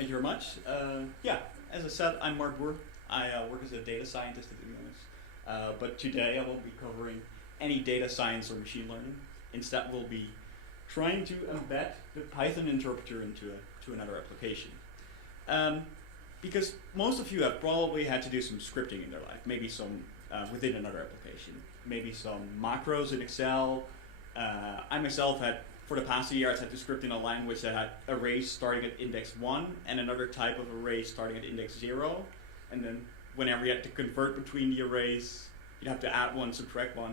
Thank you very much. Yeah, as I said, I'm Mark Boer. I work as a data scientist at Unionist. But today I won't be covering any data science or machine learning. Instead, we'll be trying to embed the Python interpreter into another application. Because most of you have probably had to do some scripting in their life, maybe some within another application, maybe some macros in Excel. I myself had, for the past 2 years, had to script in a language that had arrays starting at index 1 and another type of array starting at index 0. And then whenever you had to convert between the arrays, you'd have to add 1, subtract 1.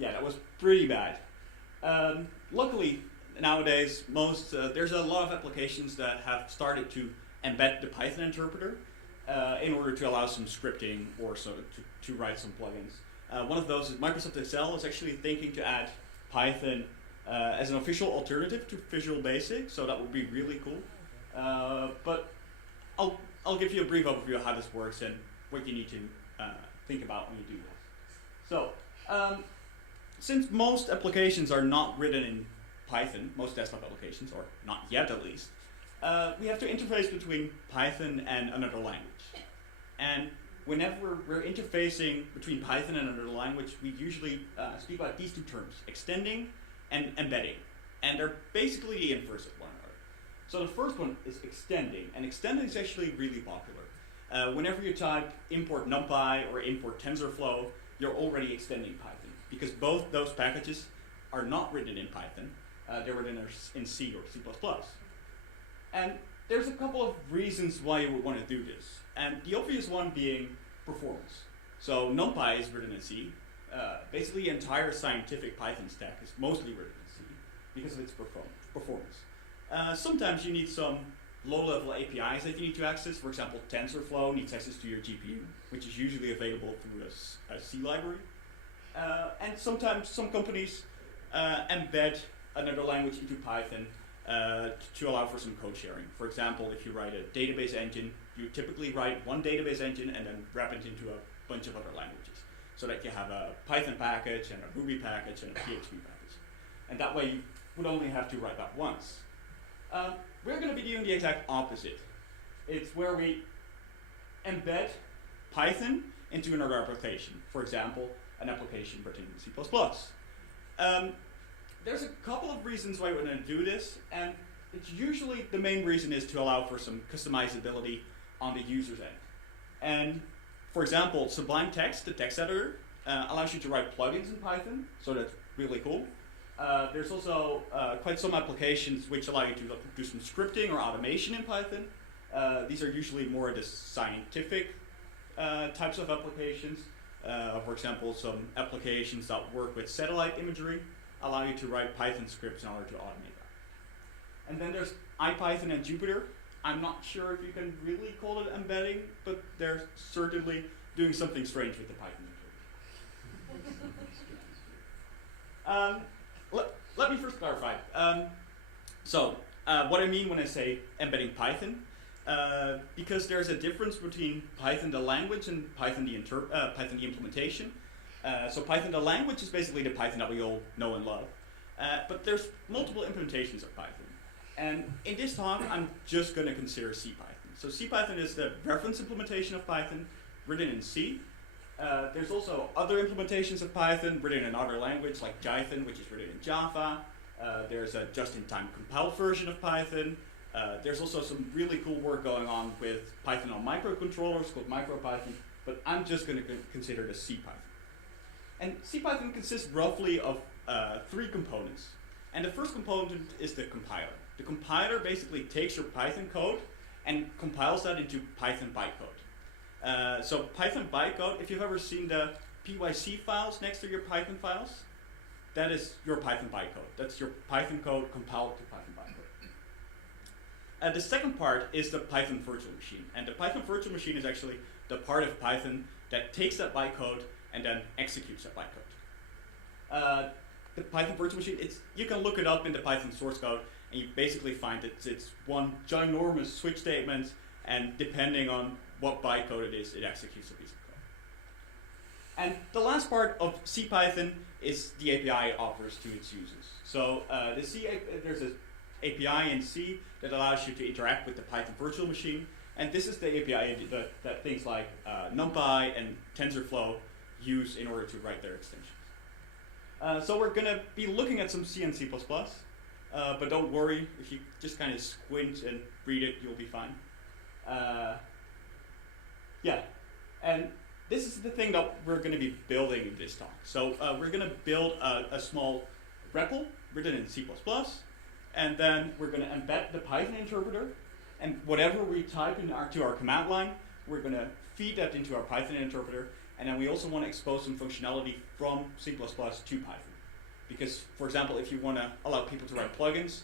Yeah, that was pretty bad. Luckily, nowadays, there's a lot of applications that have started to embed the Python interpreter in order to allow some scripting or to write some plugins. One of those is Microsoft Excel is actually thinking to add Python as an official alternative to Visual Basic, so that would be really cool. But I'll give you a brief overview of how this works and what you need to think about when you do this. So, since most applications are not written in Python, most desktop applications, or not yet at least, we have to interface between Python and another language. And whenever we're interfacing between Python and another language, we usually speak about these two terms, extending and embedding. And they're basically the inverse of one another. So the first one is extending, and extending is actually really popular. Whenever you type import NumPy or import TensorFlow, you're already extending Python, because both those packages are not written in Python. They're written in C or C++. And there's a couple of reasons why you would want to do this. And the obvious one being performance. So NumPy is written in C. Basically, the entire scientific Python stack is mostly written in C because of its performance. Sometimes you need some low-level APIs that you need to access. For example, TensorFlow needs access to your GPU, which is usually available through a C library. And sometimes some companies embed another language into Python to allow for some code sharing. For example, if you write a database engine, you typically write one database engine and then wrap it into a bunch of other languages, so that you have a Python package and a Ruby package and a PHP package. And that way you would only have to write that once. We're going to be doing the exact opposite. It's where we embed Python into another application. For example, an application written in C++. There's a couple of reasons why we're going to do this, and it's usually the main reason is to allow for some customizability on the user's end. And for example, Sublime Text, the text editor, allows you to write plugins in Python, so that's really cool. There's also quite some applications which allow you to do some scripting or automation in Python. These are usually more the scientific types of applications. For example, some applications that work with satellite imagery allow you to write Python scripts in order to automate that. And then there's IPython and Jupyter. I'm not sure if you can really call it embedding, but they're certainly doing something strange with the Python interpreter. Let me first clarify. What I mean when I say embedding Python, because there's a difference between Python the language and Python the implementation. So Python the language is basically the Python that we all know and love. But there's multiple implementations of Python. And in this talk, I'm just going to consider CPython. So CPython is the reference implementation of Python written in C. There's also other implementations of Python written in another language, like Jython, which is written in Java. There's a just-in-time compiled version of Python. There's also some really cool work going on with Python on microcontrollers called MicroPython, but I'm just going to consider the CPython. And CPython consists roughly of 3 components. And the first component is the compiler. The compiler basically takes your Python code and compiles that into Python bytecode. So Python bytecode, if you've ever seen the PYC files next to your Python files, that is your Python bytecode. That's your Python code compiled to Python bytecode. The second part is the Python virtual machine. And the Python virtual machine is actually the part of Python that takes that bytecode and then executes that bytecode. The Python virtual machine, you can look it up in the Python source code, and you basically find that it's one ginormous switch statement, and depending on what bytecode it is, it executes a piece of code. And the last part of CPython is the API it offers to its users. So there's a API in C that allows you to interact with the Python virtual machine. And this is the API that things like NumPy and TensorFlow use in order to write their extensions. So we're going to be looking at some C and C++, but don't worry, if you just kind of squint and read it, you'll be fine. Yeah, and this is the thing that we're going to be building in this talk. So we're going to build a small REPL written in C++, and then we're going to embed the Python interpreter, and whatever we type into our command line, we're going to feed that into our Python interpreter, and then we also want to expose some functionality from C++ to Python. Because, for example, if you want to allow people to write plugins,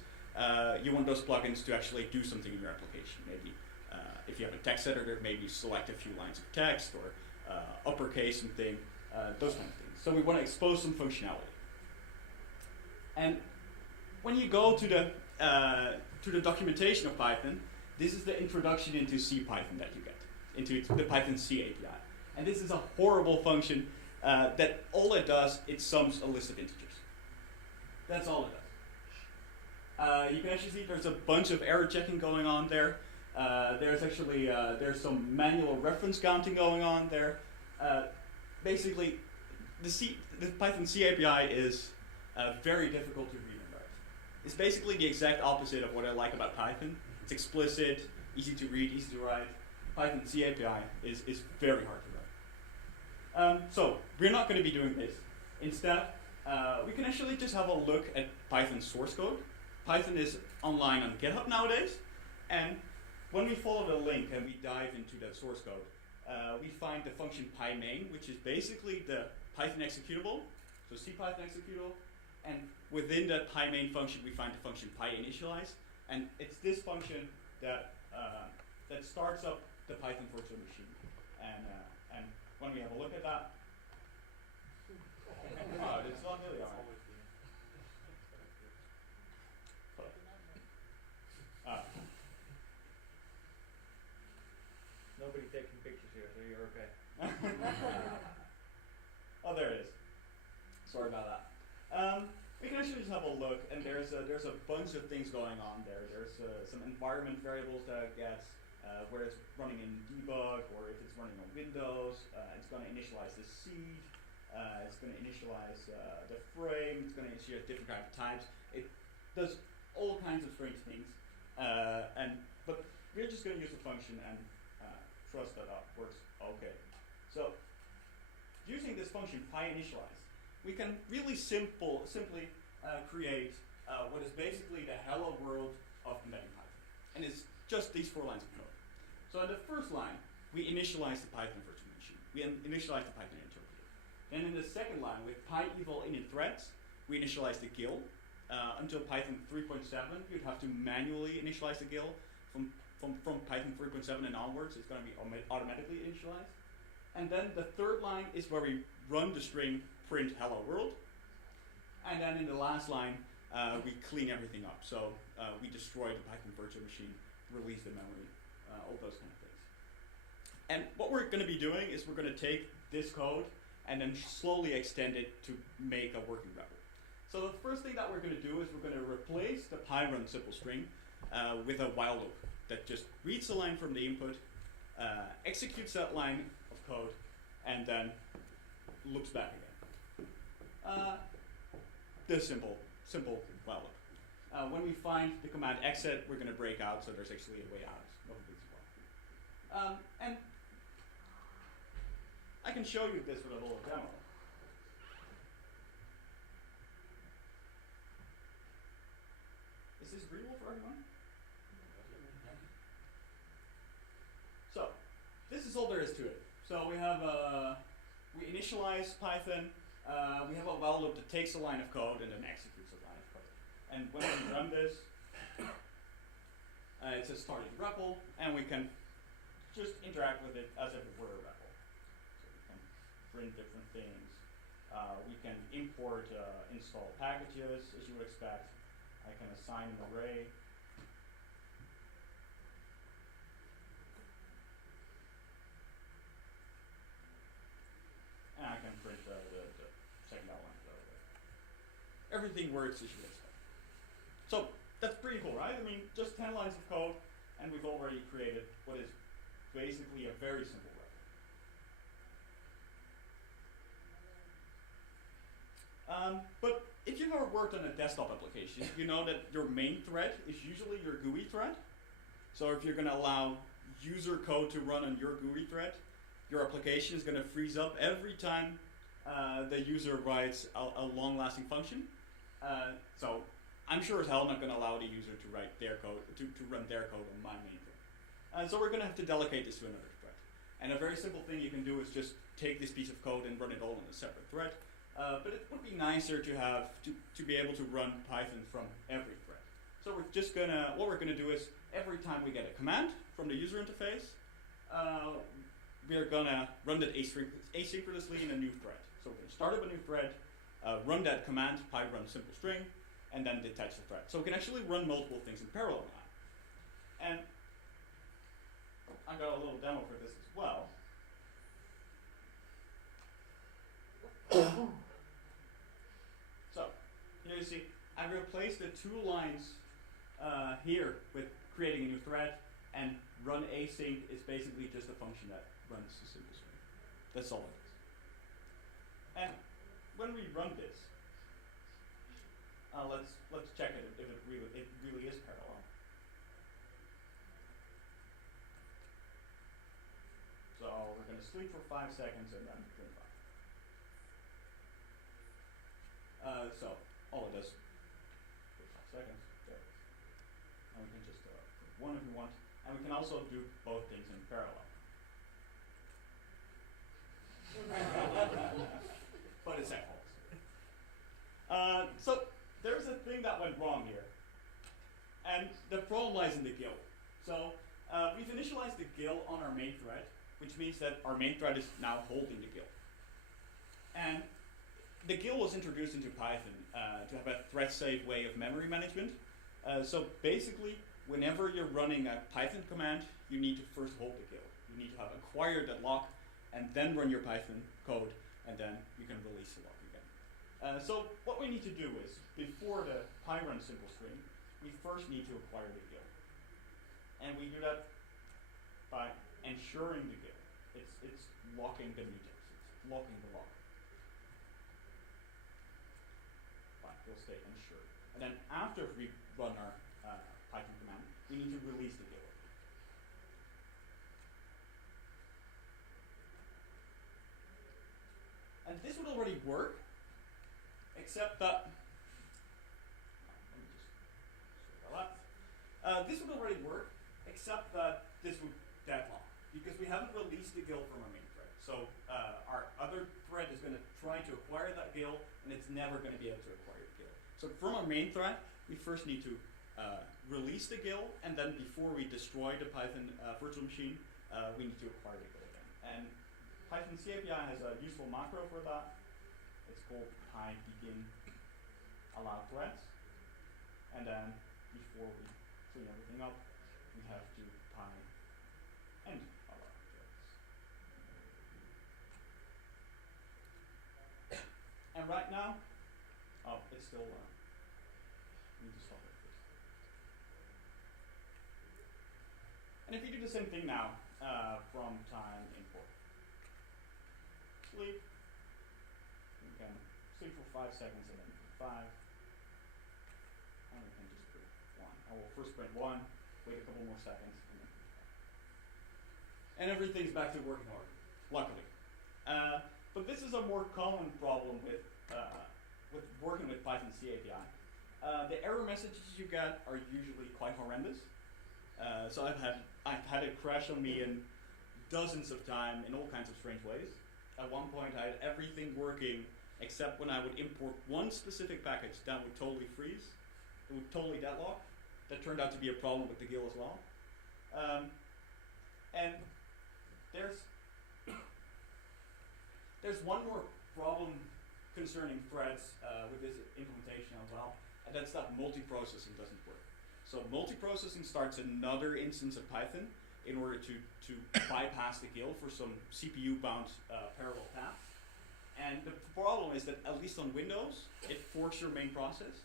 you want those plugins to actually do something in your application. Maybe if you have a text editor, maybe select a few lines of text or uppercase something, those kind of things. So we want to expose some functionality. And when you go to the documentation of Python, this is the introduction into CPython that you get, into the Python C API. And this is a horrible function that all it does, it sums a list of integers. That's all it does. You can actually see there's a bunch of error checking going on there. There's some manual reference counting going on there. Basically, the Python C API is very difficult to read and write. It's basically the exact opposite of what I like about Python. It's explicit, easy to read, easy to write. Python C API is very hard to write. So we're not going to be doing this. Instead, we can actually just have a look at Python source code. Python is online on GitHub nowadays, and when we follow the link and we dive into that source code, we find the function pymain, which is basically the Python executable, so CPython executable, and within that pymain function we find the function pyinitialize, and it's this function that that starts up the Python virtual machine. And when we have a look at that, oh, it's not really hard. Nobody taking pictures here, so you're okay. Oh, there it is. Sorry about that. We can actually just have a look, and there's a bunch of things going on there. There's some environment variables that it gets, where it's running in debug, or if it's running on Windows. It's going to initialize the seed. It's going to initialize the frame. It's going to initialize different kinds of types. It does all kinds of strange things. But we're just going to use the function and trust that that works okay. So using this function pyinitialize, we can really simply create what is basically the hello world of embedding Python. And it's just these 4 lines of code. So in the first line, we initialize the Python virtual machine. We initialize the Python interpreter. Then in the second line, with pyeval init threads, we initialize the GIL. Until Python 3.7, you'd have to manually initialize the GIL. From Python 3.7 and onwards, it's going to be automatically initialized. And then the third line is where we run the string print hello world. And then in the last line, we clean everything up. So we destroy the Python virtual machine, release the memory, all those kind of things. And what we're going to be doing is we're going to take this code and then slowly extend it to make a working REPL. So the first thing that we're going to do is we're going to replace the Pygrunn simple string with a while loop that just reads the line from the input, executes that line of code, and then loops back again. This simple while loop. When we find the command exit, we're going to break out, so there's actually a way out of this as well. And I can show you this with a little demo. Is this readable for everyone? So, this is all there is to it. So we have we initialize Python. We have a while loop that takes a line of code and then executes a line of code. And when we run this, it says starting REPL, and we can just interact with it as if it were a REPL. So we can print different things. We can import, install packages, as you would expect. I can assign an array. And I can print the second outline. Everything works as you would expect. So that's pretty cool, right? I mean, just 10 lines of code, and we've already created what is basically a very simple REPL. But if you've ever worked on a desktop application, you know that your main thread is usually your GUI thread. So if you're going to allow user code to run on your GUI thread, your application is going to freeze up every time the user writes a long-lasting function. So I'm sure as hell not going to allow the user to write their code, to run their code on my main thread. So we're going to have to delegate this to another thread. And a very simple thing you can do is just take this piece of code and run it all on a separate thread. But it would be nicer to have to be able to run Python from every thread. So we're just gonna, what we're gonna do is every time we get a command from the user interface, we're gonna run that asynchronously in a new thread. So we're gonna start up a new thread, run that command, Pygrunn simple string, and then detach the thread. So we can actually run multiple things in parallel now. And I got a little demo for this as well. So here you see, I replaced the 2 lines here with creating a new thread, and run async is basically just a function that runs the simple string. That's all it is. And when we run this, let's check it if it really is parallel. So we're going to sleep for 5 seconds and then turn back. So all it does for 5 seconds. There. And we can just put 1 if we want, and we can also do both things in parallel. But it's at false. So there's a thing that went wrong here, and the problem lies in the GIL. So we've initialized the GIL on our main thread, which means that our main thread is now holding the GIL. And the GIL was introduced into Python to have a thread-safe way of memory management. So basically, whenever you're running a Python command, you need to first hold the GIL. You need to have acquired that lock, and then run your Python code, and then you can release the lock again. So what we need to do is, before the Pygrunn simple string, we first need to acquire the GIL. And we do that by ensuring the GIL. It's locking the mutex. It's locking the lock. Fine, we'll stay ensured. And then after we run our Python command, we need to release the GIL. And this would already work, except that, let me just sort that out. This would already work, except that this would deadlock, because we haven't released the GIL from our main thread. So our other thread is going to try to acquire that GIL, and it's never going to be able to acquire the GIL. So from our main thread, we first need to release the GIL, and then before we destroy the Python virtual machine, we need to acquire the GIL again. And Python CPtyhon has a useful macro for that. It's called begin allow threads. And then before we clean everything up, we have to end allow threads. And right now, oh, it's still we need to stop it first. And if you do the same thing now, from time import. Sleep. We can sleep for 5 seconds and then 5. And we can just print 1. I will first print 1, wait a couple more seconds, and then print 5. And everything's back to working order, luckily. But this is a more common problem with working with Python CPtyhon. The error messages you get are usually quite horrendous. So I've had it crash on me in dozens of times in all kinds of strange ways. At one point, I had everything working except when I would import one specific package that would totally freeze. It would totally deadlock. That turned out to be a problem with the GIL as well. And there's one more problem concerning threads with this implementation as well, and that's that multiprocessing doesn't work. So multiprocessing starts another instance of Python in order to bypass the GIL for some CPU-bound parallel path. And the problem is that, at least on Windows, it forks your main process.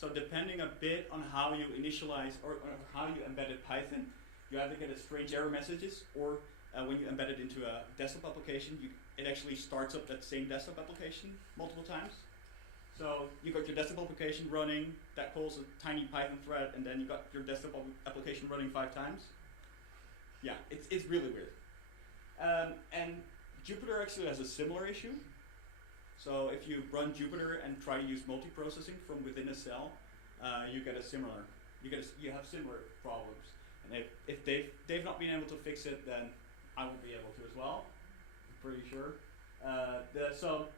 So depending a bit on how you initialize or how you embedded Python, you either get a strange error messages, or when you embed it into a desktop application, it actually starts up that same desktop application multiple times. So you got your desktop application running, that calls a tiny Python thread, and then you got your desktop application running 5 times. Yeah, it's really weird. And Jupyter actually has a similar issue. So if you run Jupyter and try to use multiprocessing from within a cell, you have similar problems. And if they've not been able to fix it, then I won't be able to as well. I'm pretty sure. So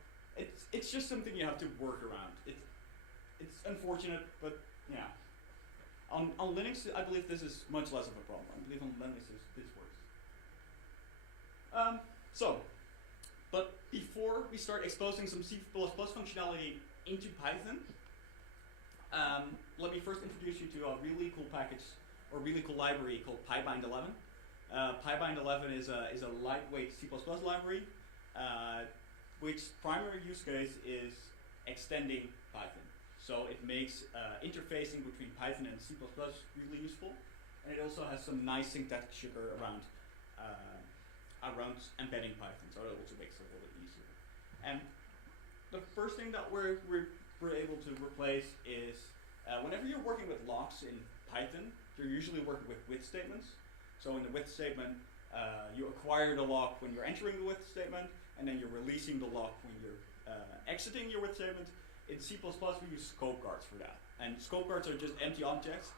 it's just something you have to work around. It's unfortunate, but yeah. On Linux, I believe this is much less of a problem. I believe on Linux this works. But before we start exposing some C++ functionality into Python, let me first introduce you to a really cool package or really cool library called PyBind11. PyBind11 is a lightweight C++ library, which primary use case is extending Python. So it makes interfacing between Python and C++ really useful, and it also has some nice syntax sugar around embedding Python, so it also makes it a little bit easier. And the first thing that we're able to replace is whenever you're working with locks in Python, you're usually working with with statements. So in the with statement, you acquire the lock when you're entering the with statement, and then you're releasing the lock when you're exiting your with statement. In C++, we use scope guards for that. And scope guards are just empty objects,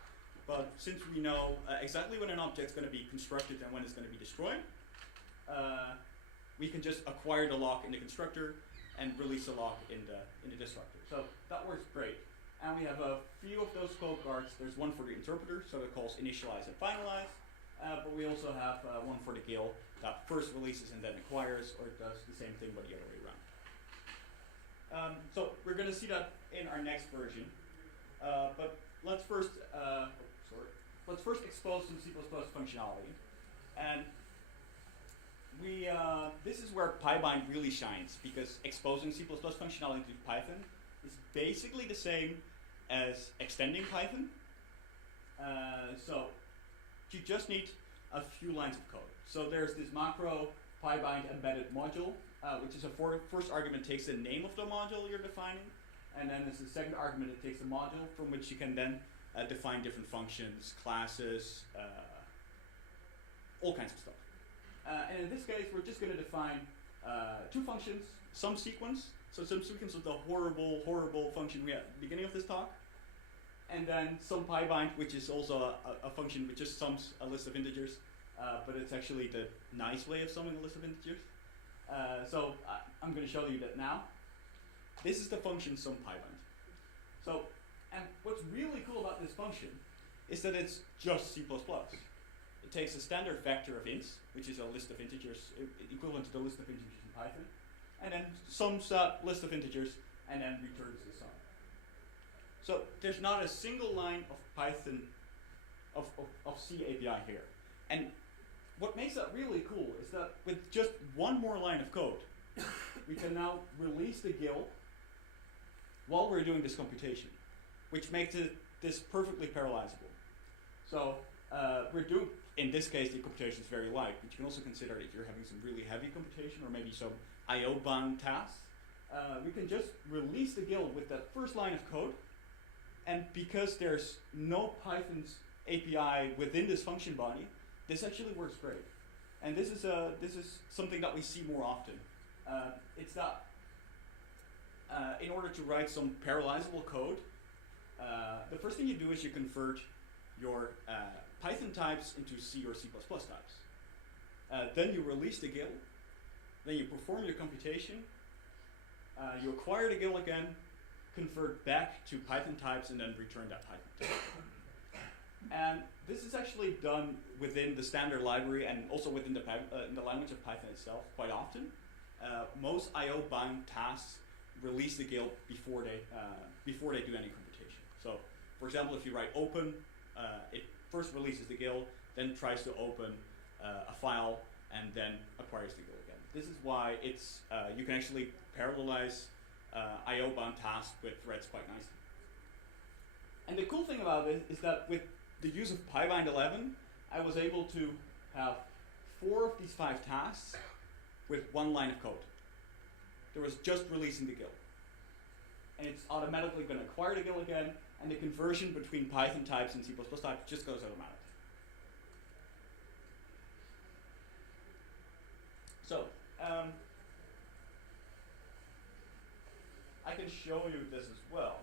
but since we know exactly when an object's going to be constructed and when it's going to be destroyed, we can just acquire the lock in the constructor and release the lock in the destructor. So that works great. And we have a few of those scope guards. There's one for the interpreter, so it calls initialize and finalize. But we also have one for the GIL that first releases and then acquires, or it does the same thing but the other way around. So we're going to see that in our next version. But let's first expose some C++ functionality. And this is where PyBind really shines, because exposing C++ functionality to Python is basically the same as extending Python. So you just need a few lines of code. So there's this macro PyBind embedded module, which is first argument takes the name of the module you're defining, and then there's the second argument that takes the module from which you can then define different functions, classes, all kinds of stuff. And in this case, we're just going to define 2 functions, some sequence, so some sequence of the horrible, horrible function we had at the beginning of this talk, and then some PyBind, which is also a function which just sums a list of integers, but it's actually the nice way of summing a list of integers. So I'm going to show you that now. This is the function sum PyBind. So, and what's really cool about this function is that it's just C++. It takes a standard vector of ints, which is a list of integers, equivalent to the list of integers in Python, and then sums that list of integers and then returns the sum. So there's not a single line of Python of C API here. And what makes that really cool is that with just one more line of code, we can now release the GIL while we're doing this computation, which makes this perfectly parallelizable. So we're doing, in this case, the computation is very light, but you can also consider if you're having some really heavy computation or maybe some IO-bound tasks, we can just release the GIL with that first line of code, and because there's no Python's API within this function body, this actually works great. And this is something that we see more often. It's that in order to write some parallelizable code, the first thing you do is you convert your Python types into C or C++ types. Then you release the GIL, then you perform your computation, you acquire the GIL again, convert back to Python types, and then return that Python type. And this is actually done within the standard library and also within the language of Python itself quite often. Most IO-bound tasks release the GIL before they do any computation. So, for example, if you write open, it first releases the GIL, then tries to open a file, and then acquires the GIL again. This is why it's you can actually parallelize IO-bound tasks with threads quite nicely. And the cool thing about it is that with the use of Pybind 11, I was able to have 4 of these 5 tasks with 1 line of code. There was just releasing the GIL. And it's automatically going to acquire the GIL again, and the conversion between Python types and C++ types just goes automatic. So, I can show you this as well.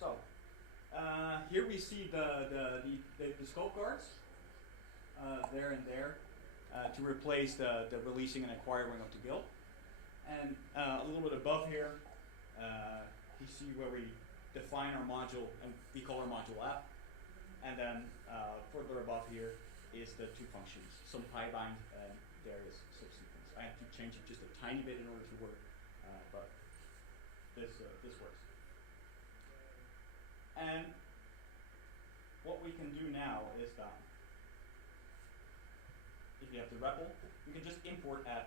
So, here we see the scope guards there and there to replace the releasing and acquiring of the GIL. And a little bit above here, you see where we define our module, and we call our module app. And then further above here is the 2 functions, some pybind and there is subsequence. I have to change it just a tiny bit in order to work, but this works. And what we can do now is that if you have the REPL, we can just import add.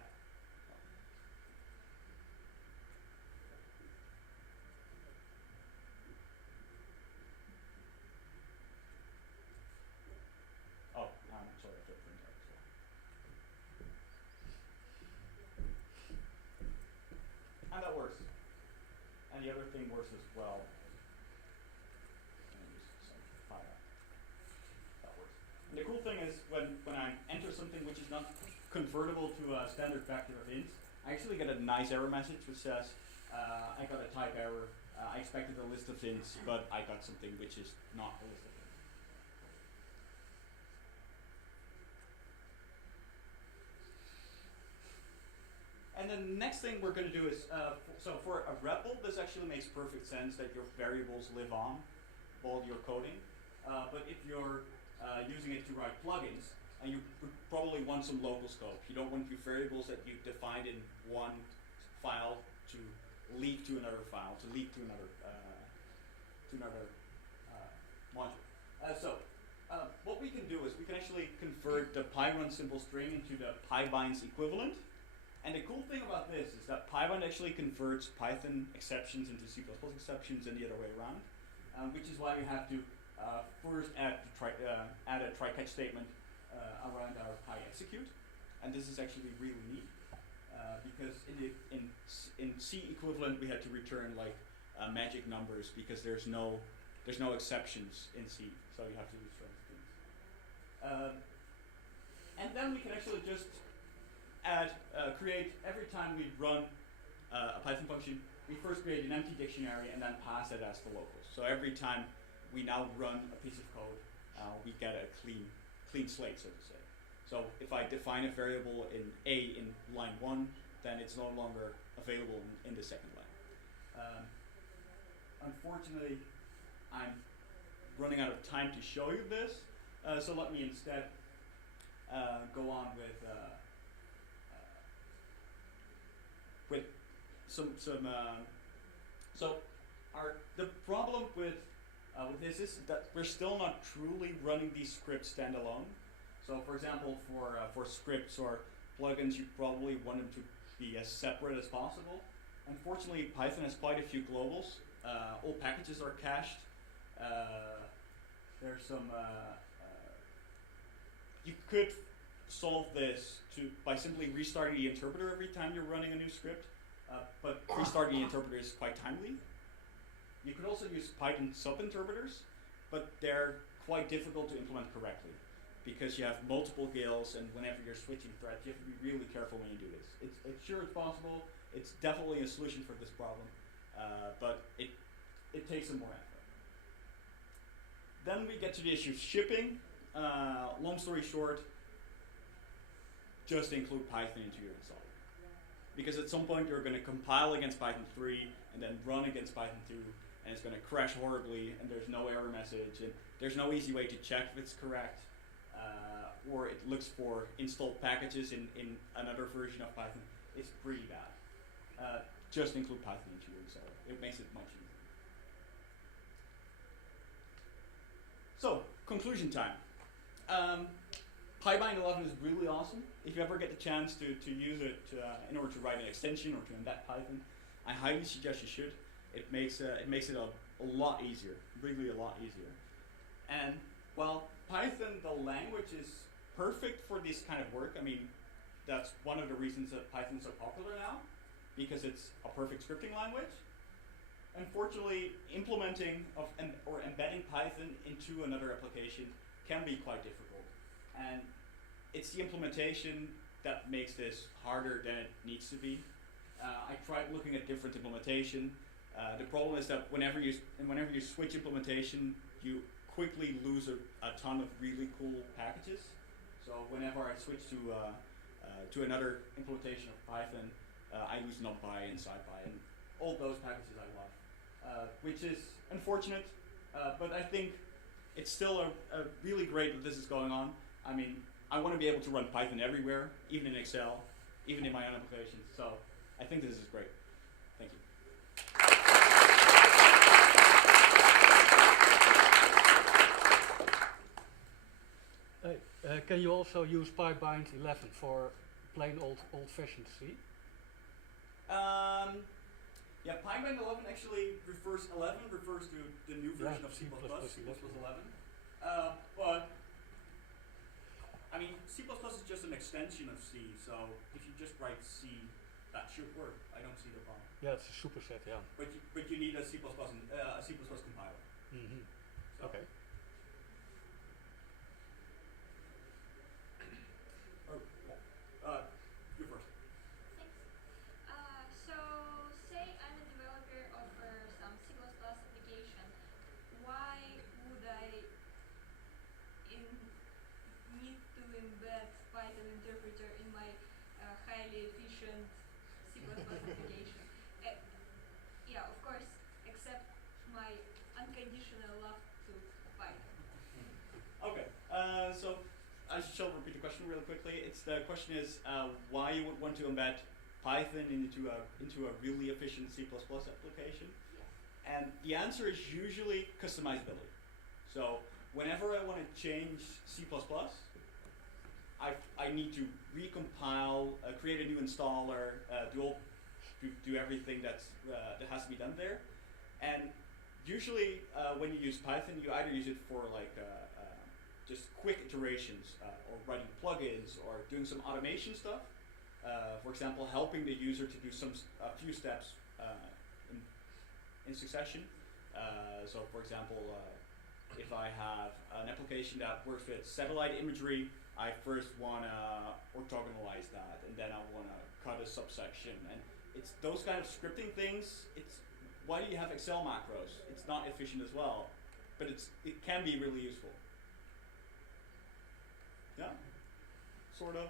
Oh, I'm sorry, I have to print out as well. And that works. And the other thing works as well. And the cool thing is when I enter something which is not convertible to a standard vector of int, I actually get a nice error message which says, I got a type error, I expected a list of ints, but I got something which is not a list of ints. And the next thing we're going to do is, so for a REPL, this actually makes perfect sense that your variables live on while you're coding. But if you're using it to write plugins, and you probably want some local scope. You don't want your variables that you defined in one file to leak to another file, to leak to another module. So what we can do is we can actually convert the Pygrunn simple string into the Pybind's equivalent. And the cool thing about this is that Pybind actually converts Python exceptions into C++ exceptions and the other way around, which is why you have to first add a try-catch statement around our PyExecute. And this is actually really neat, because in C equivalent we had to return like magic numbers because there's no exceptions in C, so you have to use strings. And then we can actually just create, every time we run a Python function, we first create an empty dictionary and then pass it as the locals. So every time we now run a piece of code, we get a clean slate, so to say. So if I define a variable in A in line 1, then it's no longer available in the second line. Unfortunately, I'm running out of time to show you this, so let me instead go on with some so the problem with this is that we're still not truly running these scripts standalone. So for example, for scripts or plugins, you probably want them to be as separate as possible. Unfortunately, Python has quite a few globals. All packages are cached. There's some you could solve this by simply restarting the interpreter every time you're running a new script, but restarting the interpreter is quite timely. You could also use Python sub-interpreters, but they're quite difficult to implement correctly because you have multiple GILs, and whenever you're switching threads, you have to be really careful when you do this. It's sure it's possible. It's definitely a solution for this problem, but it takes some more effort. Then we get to the issue of shipping. Long story short, just include Python into your installer. Because at some point you're going to compile against Python 3 and then run against Python 2, and it's going to crash horribly, and there's no error message, and there's no easy way to check if it's correct, or it looks for installed packages in another version of Python. It's pretty bad. Just include Python into your installer. It makes it much conclusion time. Pybind 11 is really awesome. If you ever get the chance to use it in order to write an extension or to embed Python, I highly suggest you should. It makes it a lot easier, really a lot easier. And while Python, the language, is perfect for this kind of work, I mean, that's one of the reasons that Python's so popular now, because it's a perfect scripting language. Unfortunately, implementing or embedding Python into another application can be quite difficult. And it's the implementation that makes this harder than it needs to be. I tried looking at different implementation. The problem is that whenever you switch implementation, you quickly lose a ton of really cool packages. So whenever I switch to another implementation of Python, I lose NumPy and SciPy and all those packages I love, which is unfortunate. But I think it's still a really great that this is going on. I mean, I want to be able to run Python everywhere, even in Excel, even in my own applications. So I think this is great. Thank you. Can you also use Pybind 11 for plain old-fashioned C? Yeah, Pybind 11 actually refers to the new version of C++, C++ 11. But I mean, C++ is just an extension of C, so if you just write C, that should work. I don't see the problem. Yeah, it's a superset, yeah. But you need a C++ compiler. Mm-hmm. So. Okay. You first. Thanks. So, say I'm a developer of some C++ application. Why would I need to embed Python interpreter in my highly efficient C++ application? Yeah, of course, except my unconditional love to Python. Okay, so I shall repeat the question really quickly. The question is why you would want to embed Python into a really efficient C++ application. Yes. And the answer is usually customizability. So whenever I want to change C++, I need to recompile, create a new installer, do everything that has to be done there. And usually when you use Python, you either use it for like just quick iterations, or writing plugins, or doing some automation stuff. For example, helping the user to do a few steps in succession. So for example, if I have an application that works with satellite imagery, I first want to orthogonalize that, and then I want to cut a subsection. And it's those kind of scripting things. Why do you have Excel macros? It's not efficient as well, but it can be really useful. Yeah, sort of.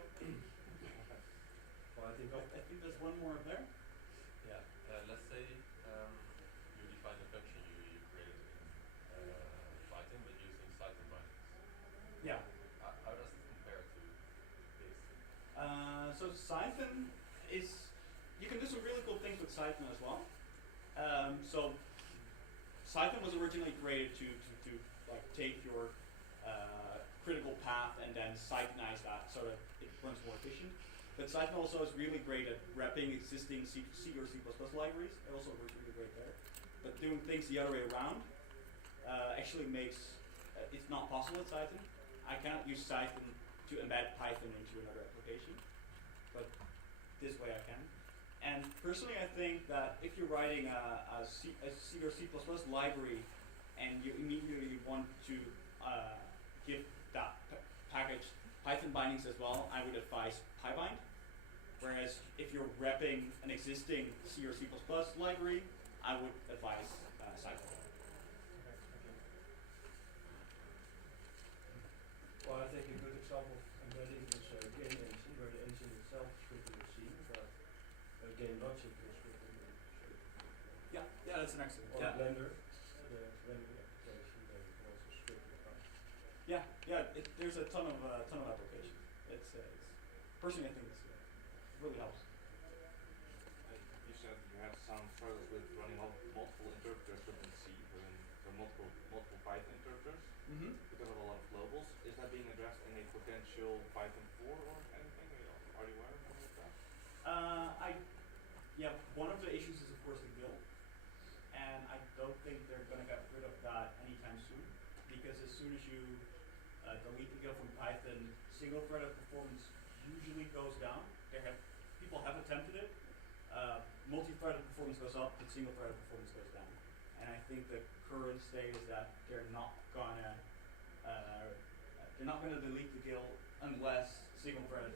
Well, I think there's one more up there. Yeah, let's say you define a function you created in Python, but using Python bindings. Yeah. How does it compare to this? So Python is, you can do some really cool things with Python as well. So Python was originally created to like take your critical path and then Pythonize that so that it runs more efficient. But Python also is really great at wrapping existing C or C++ libraries. It also works really great there. But doing things the other way around actually makes it's not possible with Python. I cannot use Python to embed Python into another application, but this way I can. And personally, I think that if you're writing a C or C++ library and you immediately want to give that package Python bindings as well, I would advise Pybind. Whereas if you're wrapping an existing C or C++ library, I would advise Python. Well, I think a good example of embedding is game engine, where the engine itself is written in C, but game logic is written in C. Yeah, that's an excellent. Or Yeah. Blender, the rendering application, they can also script in Python. Yeah. There's a ton of applications. It's personally I think it's really helps. You said you had some struggles with running multiple interpreters within C, within the multiple Python interpreters. because of a lot of globals. Is that being addressed in a potential Python 4 or anything? Are you aware of any of that? Yeah, one of the issues is of course the guild, and I don't think they're going to get rid of that anytime soon, because as soon as you delete the guild from Python, single-threaded performance usually goes down. People have attempted it. Multi-threaded performance goes up, but single-threaded performance goes down. And I think the current state is that they're not gonna delete the guild unless single-threaded